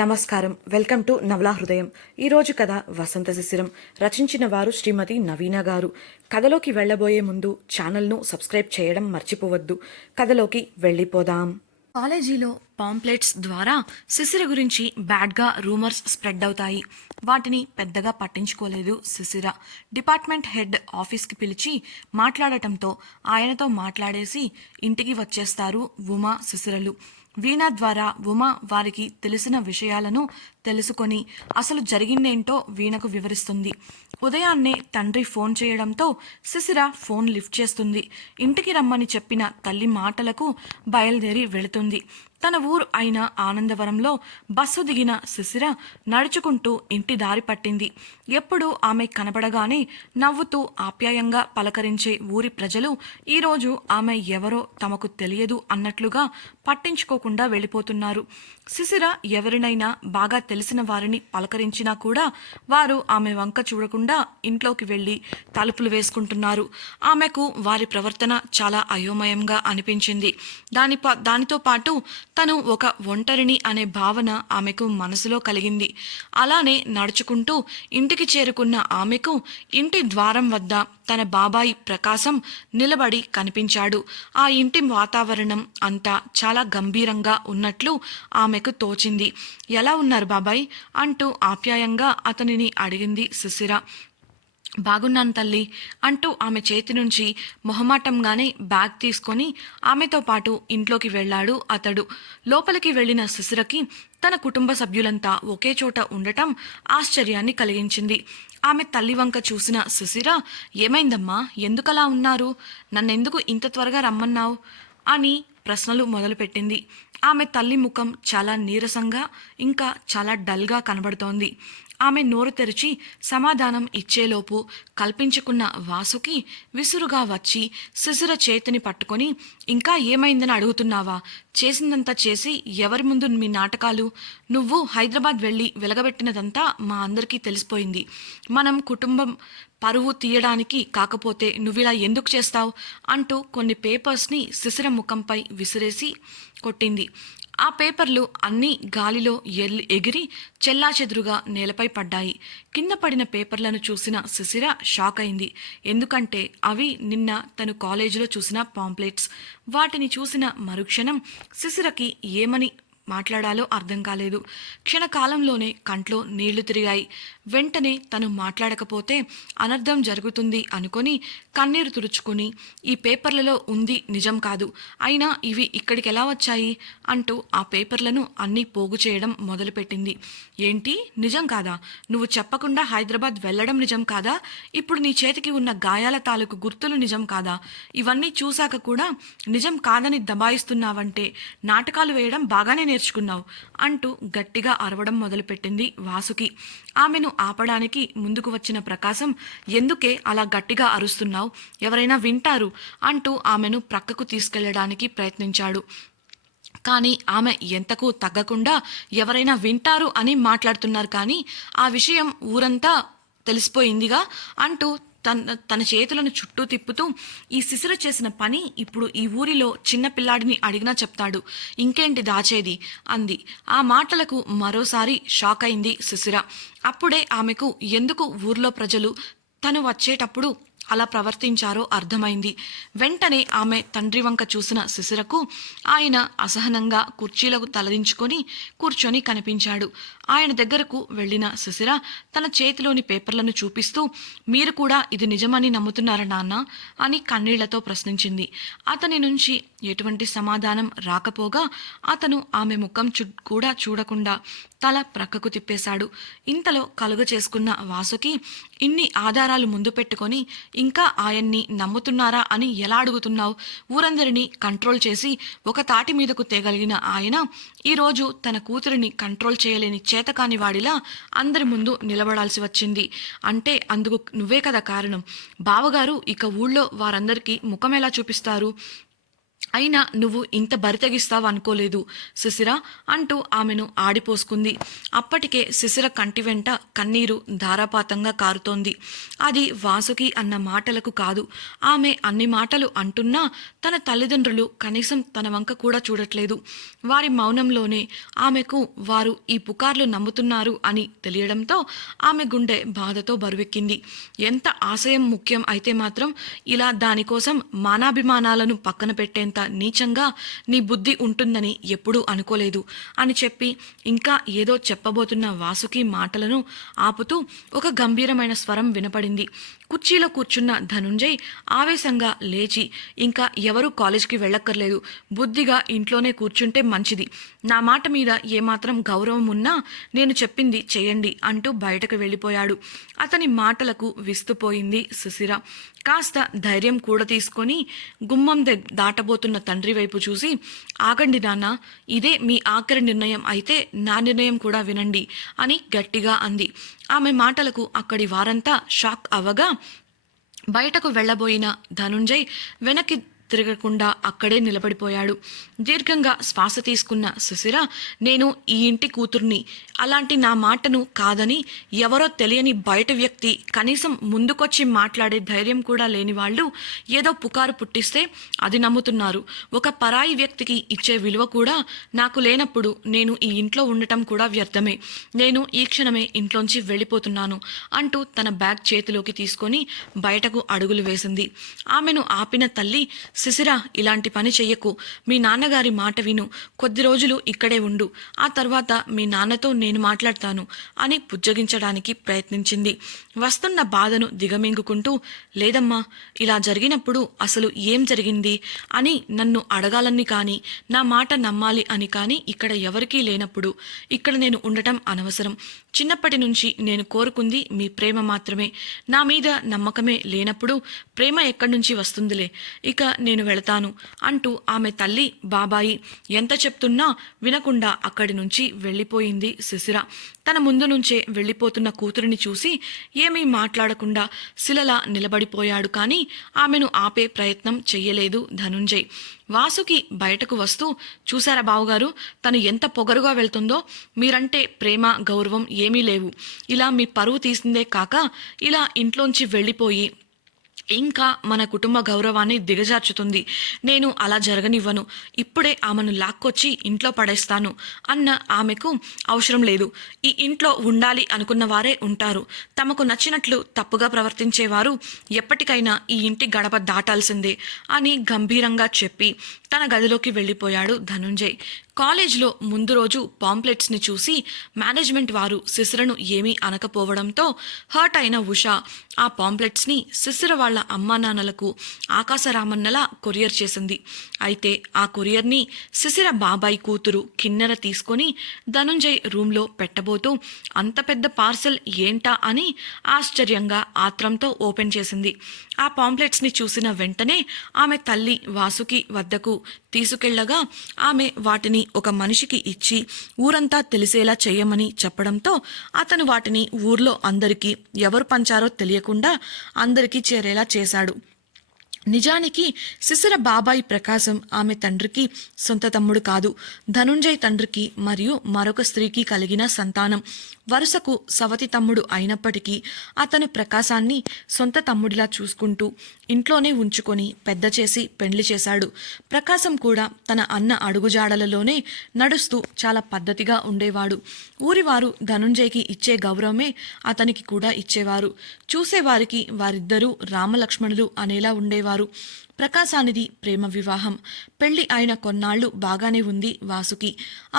నమస్కారం. Welcome to నవలా హృదయం. ఈరోజు కథ వసంత శిశిరం. రచించిన వారు శ్రీమతి నవీన గారు. కథలోకి వెళ్ళబోయే ముందు ఛానల్ను సబ్స్క్రైబ్ చేయడం మర్చిపోవద్దు. కథలోకి వెళ్ళిపోదాం. కాలేజీలో పాంప్లెట్స్ ద్వారా శిశిర గురించి బ్యాడ్గా రూమర్స్ స్ప్రెడ్ అవుతాయి. వాటిని పెద్దగా పట్టించుకోలేదు శిశిర. డిపార్ట్మెంట్ హెడ్ ఆఫీస్కి పిలిచి మాట్లాడటంతో ఆయనతో మాట్లాడేసి ఇంటికి వచ్చేస్తారు ఉమా శిశిరలు. వీణా ద్వారా ఉమ వారికి తెలిసిన విషయాలను తెలుసుకొని అసలు జరిగిందేంటో వీణకు వివరిస్తుంది. ఉదయాన్నే తండ్రి ఫోన్ చేయడంతో శిశిర ఫోన్ లిఫ్ట్ చేస్తుంది. ఇంటికి రమ్మని చెప్పిన తల్లి మాటలకు బయలుదేరి వెళుతుంది. తన ఊరు అయిన ఆనందవరంలో బస్సు దిగిన శిశిర నడుచుకుంటూ ఇంటి దారి పట్టింది. ఎప్పుడు ఆమె కనబడగానే నవ్వుతూ ఆప్యాయంగా పలకరించే ఊరి ప్రజలు ఈరోజు ఆమె ఎవరో తమకు తెలియదు అన్నట్లుగా పట్టించుకోకుండా వెళ్ళిపోతున్నారు. శిశిర ఎవరినైనా బాగా తెలిసిన వారిని పలకరించినా కూడా వారు ఆమె వంక చూడకుండా ఇంట్లోకి వెళ్ళి తలుపులు వేసుకుంటున్నారు. ఆమెకు వారి ప్రవర్తన చాలా అయోమయంగా అనిపించింది. దానితో పాటు తను ఒక ఒంటరిని అనే భావన ఆమెకు మనసులో కలిగింది. అలానే నడుచుకుంటూ ఇంటికి చేరుకున్న ఆమెకు ఇంటి ద్వారం వద్ద తన బాబాయి ప్రకాశం నిలబడి కనిపించాడు. ఆ ఇంటి వాతావరణం అంతా చాలా గంభీరంగా ఉన్నట్లు ఆమెకు తోచింది. ఎలా ఉన్నారు బాబాయ్ అంటూ ఆప్యాయంగా అతనిని అడిగింది శిశిర. బాగున్నాను తల్లి అంటూ ఆమె చేతి నుంచి మొహమాటంగానే బ్యాగ్ తీసుకొని ఆమెతో పాటు ఇంట్లోకి వెళ్ళాడు అతడు. లోపలికి వెళ్ళిన శిశిరకి తన కుటుంబ సభ్యులంతా ఒకే చోట ఉండటం ఆశ్చర్యాన్ని కలిగించింది. ఆమె తల్లి వంక చూసిన శిశిర, ఏమైందమ్మా, ఎందుకలా ఉన్నారు, నన్నెందుకు ఇంత త్వరగా రమ్మన్నావు అని ప్రశ్నలు మొదలుపెట్టింది. ఆమె తల్లి ముఖం చాలా నీరసంగా ఇంకా చాలా డల్గా కనబడుతోంది. ఆమె నోరు తెరిచి సమాధానం ఇచ్చేలోపు కల్పించుకున్న వాసుకి విసురుగా వచ్చి శిశిర చేతిని పట్టుకొని, ఇంకా ఏమైందని అడుగుతున్నావా, చేసిందంతా చేసి ఎవరి ముందు మీ నాటకాలు, నువ్వు హైదరాబాద్ వెళ్ళి వెలగబెట్టినదంతా మా అందరికీ తెలిసిపోయింది. మనం కుటుంబం పరువు తీయడానికి కాకపోతే నువ్విలా ఎందుకు చేస్తావు అంటూ కొన్ని పేపర్స్ని శిశిర ముఖంపై విసిరేసి కొట్టింది. ఆ పేపర్లు అన్నీ గాలిలో ఎగిరి చెల్లాచెదురుగా నేలపై పడ్డాయి. కింద పడిన పేపర్లను చూసిన శిశిర షాక్ అయింది. ఎందుకంటే అవి నిన్న తను కాలేజీలో చూసిన పాంప్లెట్స్. వాటిని చూసిన మరుక్షణం శిశిరకి ఏమని మాట్లాడాలో అర్థం కాలేదు. క్షణకాలంలోనే కంట్లో నీళ్లు తిరిగాయి. వెంటనే తను మాట్లాడకపోతే అనర్థం జరుగుతుంది అనుకొని కన్నీరు తుడుచుకొని, ఈ పేపర్లలో ఉంది నిజం కాదు, అయినా ఇవి ఇక్కడికి ఎలా వచ్చాయి అంటూ ఆ పేపర్లను అన్నీ పోగు చేయడం మొదలుపెట్టింది. ఏంటి, నిజం కాదా? నువ్వు చెప్పకుండా హైదరాబాద్ వెళ్ళడం నిజం కాదా? ఇప్పుడు నీ చేతికి ఉన్న గాయాల తాలూకు గుర్తులు నిజం కాదా? ఇవన్నీ చూశాక కూడా నిజం కాదని దబాయిస్తున్నావంటే నాటకాలు వేయడం బాగానే నేర్చుకున్నావు అంటూ గట్టిగా అరవడం మొదలుపెట్టింది వాసుకి. ఆమెను ఆపడానికి ముందుకు వచ్చిన ప్రకాశం, ఎందుకే అలా గట్టిగా అరుస్తున్నావు, ఎవరైనా వింటారు అంటూ ఆమెను ప్రక్కకు తీసుకెళ్లడానికి ప్రయత్నించాడు. కానీ ఆమె ఎంతకు తగ్గకుండా ఎవరైనా వింటారు అని మాట్లాడుతున్నారు, కానీ ఆ విషయం ఊరంతా తెలిసిపోయిందిగా అంటూ తన చేతులను చుట్టూ తిప్పుతూ, ఈ శిశిర చేసిన పని ఇప్పుడు ఈ ఊరిలో చిన్న పిల్లాడిని అడిగినా చెప్తాడు, ఇంకేంటి దాచేది అంది. ఆ మాటలకు మరోసారి షాక్ అయింది శిశిర. అప్పుడే ఆమెకు ఎందుకు ఊర్లో ప్రజలు తను వచ్చేటప్పుడు అలా ప్రవర్తించారో అర్థమైంది. వెంటనే ఆమె తండ్రి వంక చూసిన శిశిరకు ఆయన అసహనంగా కుర్చీలకు తలదించుకొని కూర్చొని కనిపించాడు. ఆయన దగ్గరకు వెళ్ళిన శిశిర తన చేతిలోని పేపర్లను చూపిస్తూ, మీరు కూడా ఇది నిజమని నమ్ముతున్నారా నాన్న అని కన్నీళ్లతో ప్రశ్నించింది. అతని నుంచి ఎటువంటి సమాధానం రాకపోగా అతను ఆమె ముఖం కూడా చూడకుండా తల ప్రక్కకు తిప్పేశాడు. ఇంతలో కలుగ చేసుకున్న వాసుకి, ఇన్ని ఆధారాలు ముందు పెట్టుకొని ఇంకా ఆయన్ని నమ్ముతున్నారా అని ఎలా అడుగుతున్నావు? ఊరందరినీ కంట్రోల్ చేసి ఒక తాటి మీదకు తేగలిగిన ఆయన ఈరోజు తన కూతురిని కంట్రోల్ చేయలేని చేతకాని వాడిలా అందరి ముందు నిలబడాల్సి వచ్చింది అంటే అందుకు నువ్వే కదా కారణం. బావగారు ఇక ఊళ్ళో వారందరికీ ముఖం ఎలా చూపిస్తారు? అయినా నువ్వు ఇంత బరితెగిస్తావు అనుకోలేదు శిశిర అంటూ ఆమెను ఆడిపోసుకుంది. అప్పటికే శిశిర కంటి వెంట కన్నీరు ధారాపాతంగా కారుతోంది. అది వాసుకి అన్న మాటలకు కాదు. ఆమె అన్ని మాటలు అంటున్నా తన తల్లిదండ్రులు కనీసం తన వంక కూడా చూడట్లేదు. వారి మౌనంలోనే ఆమెకు వారు ఈ పుకార్లు నమ్ముతున్నారు అని తెలియడంతో ఆమె గుండె బాధతో బరువెక్కింది. ఎంత ఆశయం ముఖ్యం అయితే మాత్రం ఇలా దానికోసం మానాభిమానాలను పక్కన పెట్టేంత నీచంగా నీ బుద్ధి ఉంటుందని ఎప్పుడూ అనుకోలేదు అని చెప్పి ఇంకా ఏదో చెప్పబోతున్న వాసుకి మాటలను ఆపుతూ ఒక గంభీరమైన స్వరం వినపడింది. కుర్చీలో కూర్చున్న ధనుంజయ్ ఆవేశంగా లేచి, ఇంకా ఎవరూ కాలేజ్కి వెళ్ళక్కర్లేదు, బుద్ధిగా ఇంట్లోనే కూర్చుంటే మంచిది, నా మాట మీద ఏమాత్రం గౌరవం ఉన్నా నేను చెప్పింది చేయండి అంటూ బయటకు వెళ్ళిపోయాడు. అతని మాటలకు విస్తుపోయింది శిశిర. కాస్త ధైర్యం కూడా తీసుకొని గుమ్మం దాటబోతున్న తండ్రి వైపు చూసి, ఆగండి నాన్న, ఇదే మీ ఆఖరి నిర్ణయం అయితే నా నిర్ణయం కూడా వినండి అని గట్టిగా అంది. ఆమె మాటలకు అక్కడి వారంతా షాక్ అవ్వగా బయటకు వెళ్లబోయిన ధనుంజయ్ వెనక్కి తిరగకుండా అక్కడే నిలబడిపోయాడు. దీర్ఘంగా శ్వాస తీసుకున్న శిశిర, నేను ఈ ఇంటి కూతుర్ని, అలాంటి నా మాటను కాదని ఎవరో తెలియని బయట వ్యక్తి, కనీసం ముందుకొచ్చి మాట్లాడే ధైర్యం కూడా లేని వాళ్ళు ఏదో పుకారు పుట్టిస్తే అది నమ్ముతున్నారు. ఒక పరాయి వ్యక్తికి ఇచ్చే విలువ కూడా నాకు లేనప్పుడు నేను ఈ ఇంట్లో ఉండటం కూడా వ్యర్థమే. నేను ఈ క్షణమే ఇంట్లోంచి వెళ్ళిపోతున్నాను అంటూ తన బ్యాగ్ చేతిలోకి తీసుకొని బయటకు అడుగులు వేసింది. ఆమెను ఆపిన తల్లి, శిశిర, ఇలాంటి పని చెయ్యకు, మీ నాన్నగారి మాట విను, కొద్ది రోజులు ఇక్కడే ఉండు, ఆ తర్వాత మీ నాన్నతో నేను మాట్లాడతాను అని పుజ్జగించడానికి ప్రయత్నించింది. వస్తున్న బాధను దిగమింగుకుంటూ, లేదమ్మా, ఇలా జరిగినప్పుడు అసలు ఏం జరిగింది అని నన్ను అడగాలని కానీ నా మాట నమ్మాలి అని కానీ ఇక్కడ ఎవరికీ లేనప్పుడు ఇక్కడ నేను ఉండటం అనవసరం. చిన్నప్పటి నుంచి నేను కోరుకుంది మీ ప్రేమ మాత్రమే. నా మీద నమ్మకమే లేనప్పుడు ప్రేమ ఎక్కడి నుంచి వస్తుందిలే, ఇక నేను వెళతాను అంటూ ఆమె తల్లి, బాబాయి ఎంత చెప్తున్నా వినకుండా అక్కడి నుంచి వెళ్ళిపోయింది శిశిర. తన ముందు నుంచే వెళ్ళిపోతున్న కూతురిని చూసి ఏమీ మాట్లాడకుండా శిలలా నిలబడిపోయాడు. కానీ ఆమెను ఆపే ప్రయత్నం చెయ్యలేదు ధనుంజయ్. వాసుకి బయటకు వస్తూ, చూశారా బావుగారు, తను ఎంత పొగరుగా వెళ్తుందో, మీరంటే ప్రేమ గౌరవం ఏమీ లేవు, ఇలా మీ పరువు తీసిందే కాక ఇలా ఇంట్లోంచి వెళ్ళిపోయి ఇంకా మన కుటుంబ గౌరవాన్ని దిగజార్చుతుంది. నేను అలా జరగనివ్వను, ఇప్పుడే ఆమెను లాక్కొచ్చి ఇంట్లో పడేస్తాను అన్న ఆమెకు అవసరం లేదు. ఈ ఇంట్లో ఉండాలి అనుకున్న వారే ఉంటారు. తమకు నచ్చినట్లు తప్పుగా ప్రవర్తించేవారు ఎప్పటికైనా ఈ ఇంటి గడప దాటాల్సిందే అని గంభీరంగా చెప్పి తన గదిలోకి వెళ్ళిపోయాడు ధనుంజయ్. కాలేజ్లో ముందు రోజు పాంప్లెట్స్ని చూసి మేనేజ్మెంట్ వారు శిశిరను ఏమీ అనకపోవడంతో హర్ట్ అయిన ఉష ఆ పాంప్లెట్స్ని శిశిర వాళ్ళ అమ్మా నాన్నలకు ఆకాశరామన్నలా కొరియర్ చేసింది. అయితే ఆ కొరియర్ని శిశిర బాబాయ్ కూతురు కిన్నెర తీసుకొని ధనుంజయ్ రూమ్లో పెట్టబోతూ అంత పెద్ద పార్సెల్ ఏంటా అని ఆశ్చర్యంగా ఆత్రంతో ఓపెన్ చేసింది. ఆ పాంప్లెట్స్ని చూసిన వెంటనే ఆమె తల్లి వాసుకి వద్దకు తీసుకెళ్లగా ఆమె వాటిని ఒక మనిషికి ఇచ్చి ఊరంతా తెలిసేలా చేయమని చెప్పడంతో అతను వాటిని ఊర్లో అందరికీ ఎవరు పంచారో తెలియకుండా అందరికీ చేరేలా చేశాడు. నిజానికి శిశిర బాబాయి ప్రకాశం ఆమె తండ్రికి సొంత తమ్ముడు కాదు, ధనుంజయ్ తండ్రికి మరియు మరొక స్త్రీకి కలిగిన సంతానం. వరుసకు సవతి తమ్ముడు అయినప్పటికీ అతను ప్రకాశాన్ని సొంత తమ్ముడిలా చూసుకుంటూ ఇంట్లోనే ఉంచుకొని పెద్ద చేసి పెండ్లి చేశాడు. ప్రకాశం కూడా తన అన్న అడుగుజాడలలోనే నడుస్తూ చాలా పద్ధతిగా ఉండేవాడు. ఊరివారు ధనుంజయ్కి ఇచ్చే గౌరవమే అతనికి కూడా ఇచ్చేవారు. చూసేవారికి వారిద్దరూ రామలక్ష్మణులు అనేలా ఉండేవారు. ప్రకాశానిది ప్రేమ వివాహం. పెళ్లి అయిన కొన్నాళ్లు బాగానే ఉంది వాసుకి.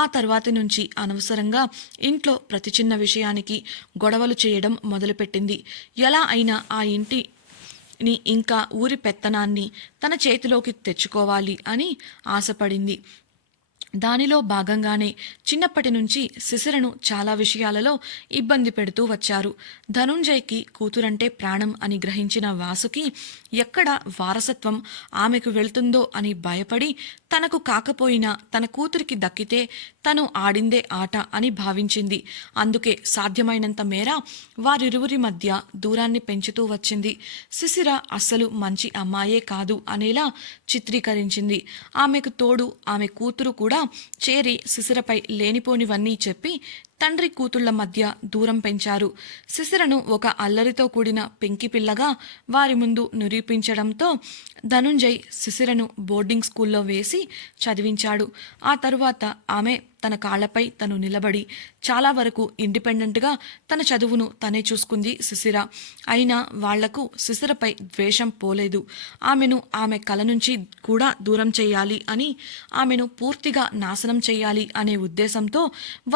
ఆ తర్వాతి నుంచి అనవసరంగా ఇంట్లో ప్రతి చిన్న విషయానికి గొడవలు చేయడం మొదలుపెట్టింది. ఎలా అయినా ఆ ఇంటిని ఇంకా ఊరి పెత్తనాన్ని తన చేతిలోకి తెచ్చుకోవాలి అని ఆశపడింది. దానిలో భాగంగానే చిన్నప్పటి నుంచి శిశిరను చాలా విషయాలలో ఇబ్బంది పెడుతూ వచ్చారు. ధనుంజయ్కి కూతురంటే ప్రాణం అని గ్రహించిన వాసుకి ఎక్కడ వారసత్వం ఆమెకు వెళ్తుందో అని భయపడి తనకు కాకపోయినా తన కూతురికి దక్కితే తను ఆడిందే ఆట అని భావించింది. అందుకే సాధ్యమైనంత మేర వారిరువురి మధ్య దూరాన్ని పెంచుతూ వచ్చింది. శిశిర అస్సలు మంచి అమ్మాయే కాదు అనేలా చిత్రీకరించింది. ఆమెకు తోడు ఆమె కూతురు కూడా చేరి శిశిరపై లేనిపోనివన్నీ చెప్పి తండ్రి కూతుళ్ల మధ్య దూరం పెంచారు. శిశిరను ఒక అల్లరితో కూడిన పెంకిపిల్లగా వారి ముందు నిరూపించడంతో ధనుంజయ్ శిశిరను బోర్డింగ్ స్కూల్లో వేసి చదివించాడు. ఆ తరువాత ఆమె తన కాళ్లపై తను నిలబడి చాలా వరకు ఇండిపెండెంట్గా తన చదువును తనే చూసుకుంది శిశిర. అయినా వాళ్లకు శిశిరపై ద్వేషం పోలేదు. ఆమెను ఆమె కల నుంచి కూడా దూరం చేయాలి అని, ఆమెను పూర్తిగా నాశనం చేయాలి అనే ఉద్దేశంతో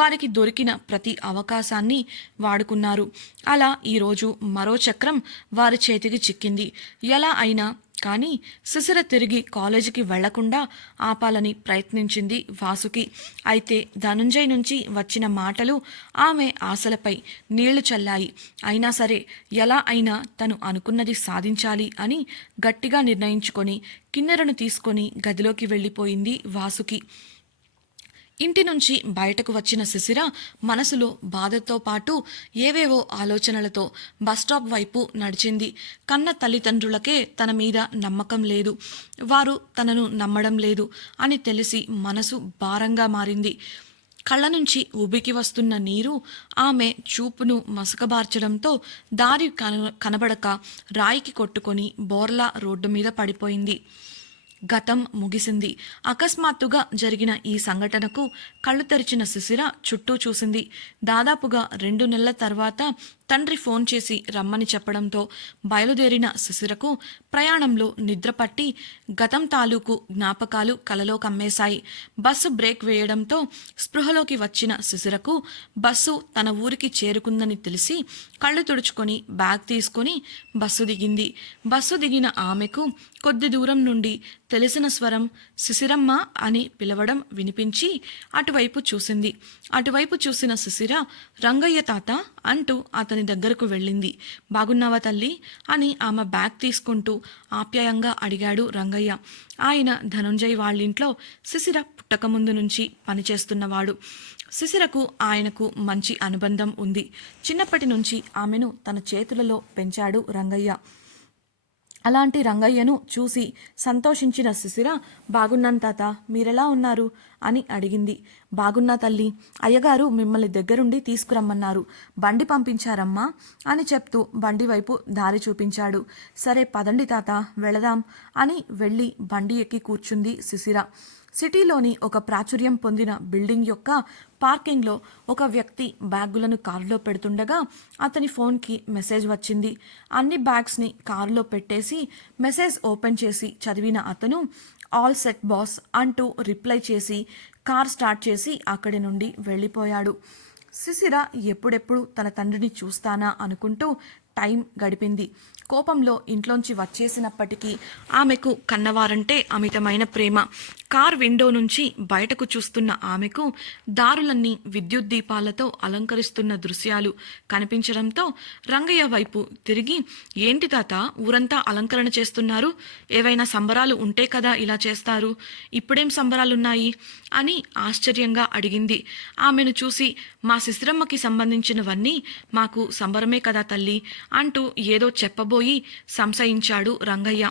వారికి దొరికిన ప్రతి అవకాశాన్ని వాడుకున్నారు. అలా ఈరోజు మరో చక్రం వారి చేతికి చిక్కింది. ఎలా అయినా కానీ శిశిర తిరిగి కాలేజీకి వెళ్లకుండా ఆపాలని ప్రయత్నించింది వాసుకి. అయితే ధనుంజయ్ నుంచి వచ్చిన మాటలు ఆమె ఆశలపై నీళ్లు చల్లాయి. అయినా సరే ఎలా అయినా తను అనుకున్నది సాధించాలి అని గట్టిగా నిర్ణయించుకొని కిన్నెరను తీసుకొని గదిలోకి వెళ్ళిపోయింది వాసుకి. ఇంటి నుంచి బయటకు వచ్చిన శిశిర మనసులో బాధతో పాటు ఏవేవో ఆలోచనలతో బస్టాప్ వైపు నడిచింది. కన్న తల్లిదండ్రులకే తన మీద నమ్మకం లేదు, వారు తనను నమ్మడం లేదు అని తెలిసి మనసు భారంగా మారింది. కళ్ళ నుంచి ఉబికి వస్తున్న నీరు ఆమె చూపును మసకబార్చడంతో దారి కనబడక రాయికి కొట్టుకొని బోర్లా రోడ్డు మీద పడిపోయింది. గతం ముగిసింది. అకస్మాత్తుగా జరిగిన ఈ సంఘటనకు కళ్ళు తెరిచిన శిశిర చుట్టూ చూసింది. దాదాపుగా 2 నెలల తర్వాత తండ్రి ఫోన్ చేసి రమ్మని చెప్పడంతో బయలుదేరిన శిశిరకు ప్రయాణంలో నిద్రపట్టి గతం తాలూకు జ్ఞాపకాలు కలలో కమ్మేశాయి. బస్సు బ్రేక్ వేయడంతో స్పృహలోకి వచ్చిన శిశిరకు బస్సు తన ఊరికి చేరుకుందని తెలిసి కళ్ళు తుడుచుకొని బ్యాగ్ తీసుకొని బస్సు దిగింది. బస్సు దిగిన ఆమెకు కొద్ది దూరం నుండి తెలిసిన స్వరం శిశిరమ్మ అని పిలవడం వినిపించి అటువైపు చూసింది. అటువైపు చూసిన శిశిర రంగయ్య తాత అంటూ అతని దగ్గరకు వెళ్ళింది. బాగున్నావా తల్లి అని ఆమె బ్యాగ్ తీసుకుంటూ ఆప్యాయంగా అడిగాడు రంగయ్య. ఆయన ధనుంజయ్ వాళ్ళింట్లో శిశిర పుట్టకముందు నుంచి పనిచేస్తున్నవాడు. శిశిరకు ఆయనకు మంచి అనుబంధం ఉంది. చిన్నప్పటి నుంచి ఆమెను తన చేతులలో పెంచాడు రంగయ్య. అలాంటి రంగయ్యను చూసి సంతోషించిన శిశిర బాగున్నాను తాత, మీరెలా ఉన్నారు అని అడిగింది. బాగున్నా తల్లి, అయ్యగారు మిమ్మల్ని దగ్గరుండి తీసుకురమ్మన్నారు, బండి పంపించారమ్మా అని చెప్తూ బండి వైపు దారి చూపించాడు. సరే పదండి తాత వెళదాం అని వెళ్ళి బండి ఎక్కి కూర్చుంది శిశిర. సిటీలోని ఒక ప్రాచుర్యం పొందిన బిల్డింగ్ యొక్క పార్కింగ్లో ఒక వ్యక్తి బ్యాగులను కారులో పెడుతుండగా అతని ఫోన్కి మెసేజ్ వచ్చింది. అన్ని బ్యాగ్స్ని కారులో పెట్టేసి మెసేజ్ ఓపెన్ చేసి చదివిన అతను ఆల్ సెట్ బాస్ అంటూ రిప్లై చేసి కార్ స్టార్ట్ చేసి అక్కడి నుండి వెళ్ళిపోయాడు. శిశిర ఎప్పుడెప్పుడు తన తండ్రిని చూస్తానా అనుకుంటూ టైం గడిపింది. కోపంలో ఇంట్లోంచి వచ్చేసినప్పటికీ ఆమెకు కన్నవారంటే అమితమైన ప్రేమ. కార్ విండో నుంచి బయటకు చూస్తున్న ఆమెకు దారులన్నీ విద్యుత్ దీపాలతో అలంకరిస్తున్న దృశ్యాలు కనిపించడంతో రంగయ్య వైపు తిరిగి, ఏంటి తాత ఊరంతా అలంకరణ చేస్తున్నారు, ఏవైనా సంబరాలు ఉంటే కదా ఇలా చేస్తారు, ఇప్పుడేం సంబరాలున్నాయి అని ఆశ్చర్యంగా అడిగింది. ఆమెను చూసి, మా శిశిరమ్మకి సంబంధించినవన్నీ మాకు సంబరమే కదా తల్లి అంటూ ఏదో చెప్పబోయి సంశయించాడు రంగయ్య.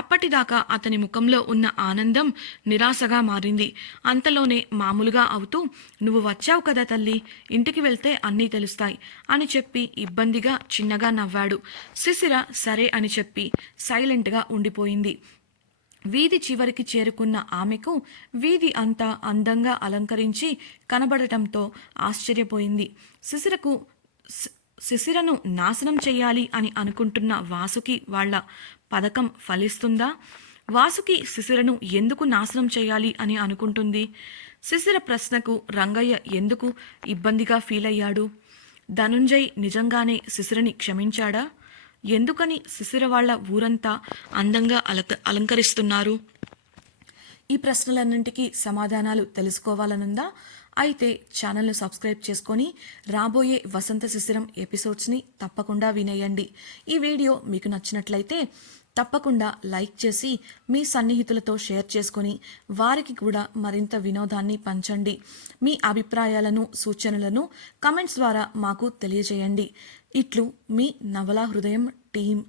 అప్పటిదాకా అతని ముఖంలో ఉన్న ఆనందం నిరాశగా మారింది. అంతలోనే మామూలుగా అవుతూ, నువ్వు వచ్చావు కదా తల్లి, ఇంటికి వెళ్తే అన్నీ తెలుస్తాయి అని చెప్పి ఇబ్బందిగా చిన్నగా నవ్వాడు. శిశిర సరే అని చెప్పి సైలెంట్గా ఉండిపోయింది. వీధి చివరికి చేరుకున్న ఆమెకు వీధి అంతా అందంగా అలంకరించి కనబడటంతో ఆశ్చర్యపోయింది. శిశిరను నాశనం చెయ్యాలి అని అనుకుంటున్న వాసుకి వాళ్ళ పథకం ఫలిస్తుందా? వాసుకి శిశిరను ఎందుకు నాశనం చేయాలి అని అనుకుంటుంది? శిశిర ప్రశ్నకు రంగయ్య ఎందుకు ఇబ్బందిగా ఫీల్ అయ్యాడు? ధనుంజయ్ నిజంగానే శిశిరని క్షమించాడా? ఎందుకని శిశిర వాళ్ళ ఊరంతా అందంగా అలంకరిస్తున్నారు? ఈ ప్రశ్నలన్నింటికీ సమాధానాలు తెలుసుకోవాలనుందా? అయితే ఛానల్ను సబ్స్క్రైబ్ చేసుకొని రాబోయే వసంత శిశిరం ఎపిసోడ్స్ని తప్పకుండా వినేయండి. ఈ వీడియో మీకు నచ్చినట్లయితే తప్పకుండా లైక్ చేసి మీ సన్నిహితులతో షేర్ చేసుకొని వారికి కూడా మరింత వినోదాన్ని పంచండి. మీ అభిప్రాయాలను సూచనలను కమెంట్స్ ద్వారా మాకు తెలియజేయండి. ఇట్లు మీ నవలా హృదయం టీం.